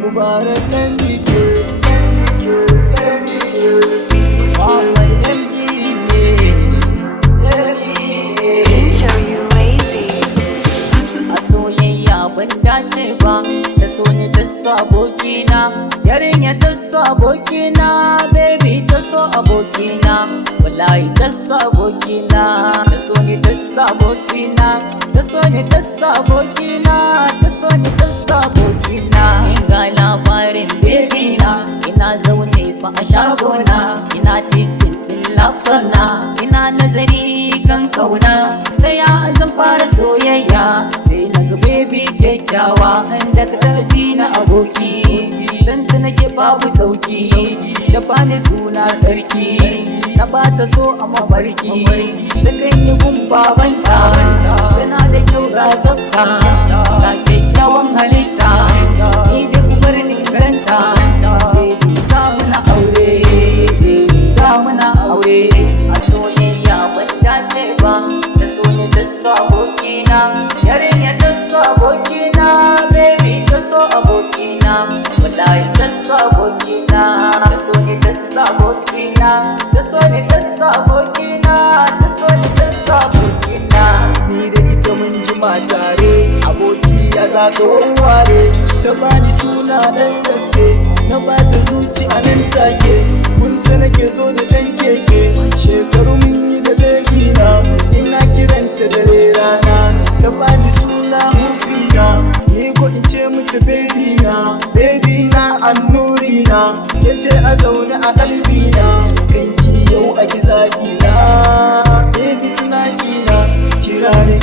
Mubarak MDK Muhammad MD Intro you lazy. A soyayya ban dace ba da so ni ta so abokina, yarinya ta so abokina, baby ta so abokina, wallahi ta so abokina, ta so ni ta so abokina, ta so ni ta so abokina, ta so ni ta so abokina. Ga labarin baby na, ina zaune fa a shagona, ina titin din laptop na, ina nazari kan kauna, ta ya zan fara soyayya sai naga baby kyakkyawa, inda ka tarji na aboki, santa nake babu sauki, ta bani suna sarki, na bata so a mafarki, ta kan yi gun babanta, tana da kyau ga tsafta, ga kyakkyawan halitta, ni da kubar ni ganta, baby za mu na aure, baby za mu na aure. A soyayya ban dace ba da so ne ta so abokina, yarinya ta so abokina, baby ta so abokina, wallahi ta so abokina, ta so ne ta so abokina, ta so ne ta so abokina, ta so ne ta so abokina. Ni da ita mun jima tare, aboki ya zaka warware, ta bani suna dan gaske, na bata zuci a nan take, kunta nake zo da dan keke, shekaru mun yi da baby na, ina kiranta dare rana, ta bani suna hubina, ni ko in ce mata baby na annuri na, yace a zaune a kalbi na, kanki yau a gizagi na, baby suna kina, kira ni